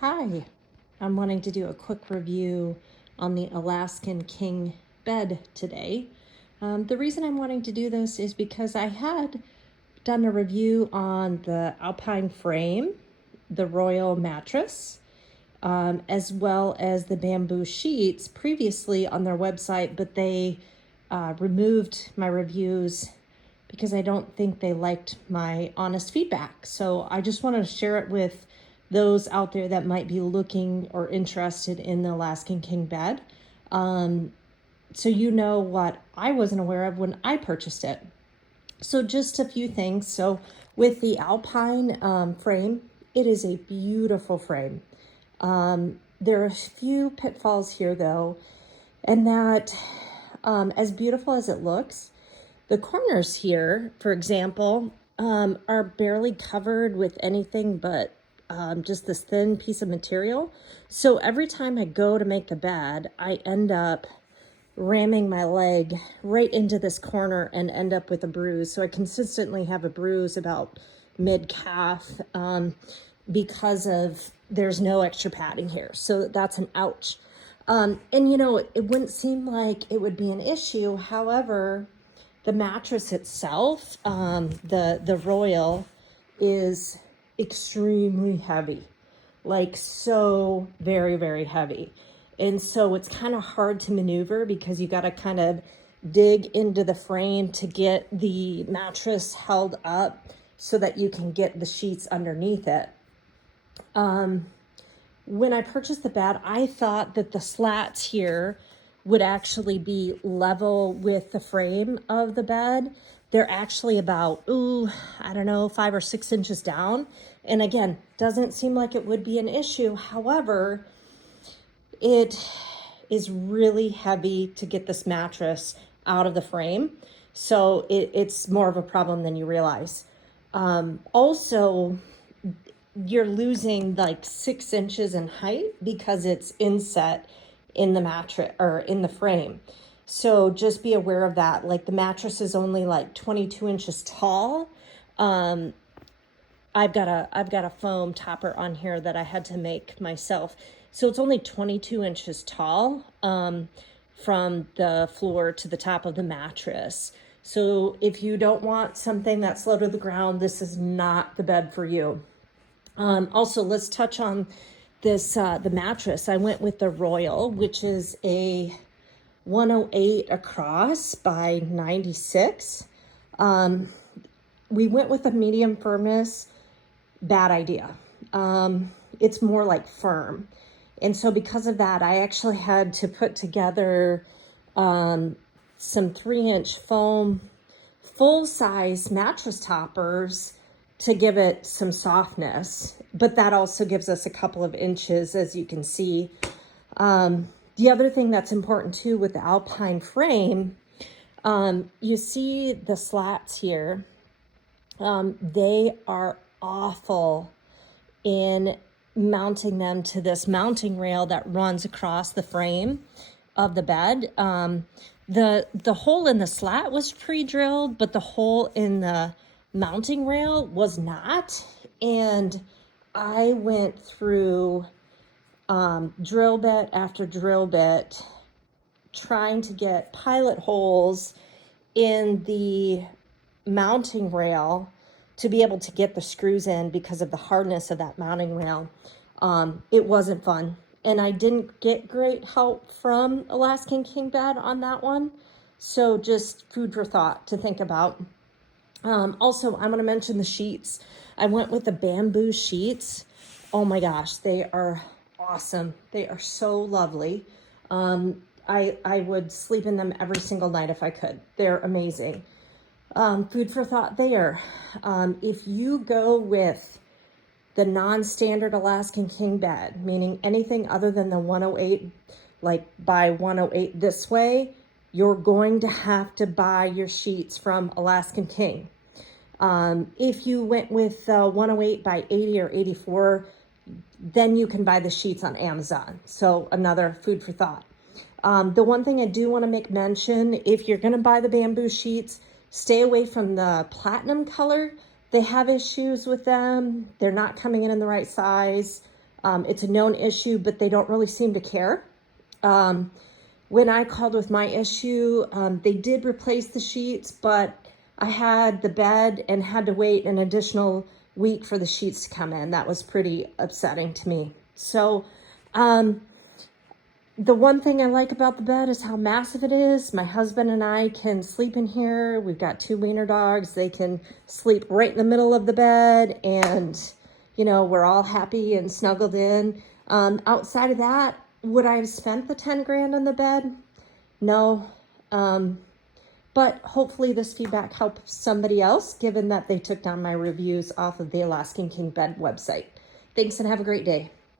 Hi, I'm wanting to do a quick review on the Alaskan King bed today. The reason I'm wanting to do this is because I had done a review on the Alpine frame, the Royal mattress, as well as the bamboo sheets previously on their website, but they removed my reviews because I don't think they liked my honest feedback. So I just want to share it with those out there that might be looking or interested in the Alaskan King bed. So you know what I wasn't aware of when I purchased it. So just a few things. So with the Alpine frame, it is a beautiful frame. There are a few pitfalls here though, and that as beautiful as it looks, the corners here, for example, are barely covered with anything but just this thin piece of material. So every time I go to make the bed, I end up ramming my leg right into this corner and end up with a bruise. So I consistently have a bruise about mid-calf because of there's no extra padding here. So that's an ouch. And you know, it wouldn't seem like it would be an issue. However, the mattress itself, the Royal, is extremely heavy, like so very, very heavy. And so it's kind of hard to maneuver because you got to kind of dig into the frame to get the mattress held up so that you can get the sheets underneath it. When I purchased the bed, I thought that the slats here would actually be level with the frame of the bed. They're actually about, I don't know, 5 or 6 inches down. And again, doesn't seem like it would be an issue. However, it is really heavy to get this mattress out of the frame. So it's more of a problem than you realize. Also, you're losing like 6 inches in height because it's inset in the mattress or in the frame. So just be aware of that. Like the mattress is only like 22 inches tall. I've got a foam topper on here that I had to make myself. So it's only 22 inches tall from the floor to the top of the mattress. So if you don't want something that's low to the ground, this is not the bed for you. Also, let's touch on this, the mattress. I went with the Royal, which is a 108 across by 96. We went with a medium firmness. Bad idea. It's more like firm. And so because of that, I actually had to put together some 3-inch foam full-size mattress toppers to give it some softness, but that also gives us a couple of inches, as you can see. The other thing that's important too with the Alpine frame, you see the slats here. They are awful in mounting them to this mounting rail that runs across the frame of the bed. The hole in the slat was pre-drilled, but the hole in the mounting rail was not. And I went through drill bit after drill bit trying to get pilot holes in the mounting rail to be able to get the screws in because of the hardness of that mounting rail. It wasn't fun. And I didn't get great help from Alaskan King bed on that one. So just food for thought to think about. Also, I'm going to mention the sheets. I went with the bamboo sheets. Oh my gosh, they are awesome. They are so lovely. I would sleep in them every single night if I could. They're amazing. Food for thought there. If you go with the non-standard Alaskan King bed, meaning anything other than the 108, like by 108 this way, you're going to have to buy your sheets from Alaskan King. If you went with 108 by 80 or 84, then you can buy the sheets on Amazon. So another food for thought. The one thing I do want to make mention, if you're going to buy the bamboo sheets, stay away from the platinum color. They have issues with them. They're not coming in the right size. It's a known issue, but they don't really seem to care. When I called with my issue, they did replace the sheets, but I had the bed and had to wait an additional week for the sheets to come in. That was pretty upsetting to me. So, the one thing I like about the bed is how massive it is. My husband and I can sleep in here. We've got 2 wiener dogs. They can sleep right in the middle of the bed, and, you know, we're all happy and snuggled in. Outside of that, would I have spent the 10 grand on the bed? No. But hopefully this feedback helps somebody else, given that they took down my reviews off of the Alaskan King Bed website. Thanks and have a great day.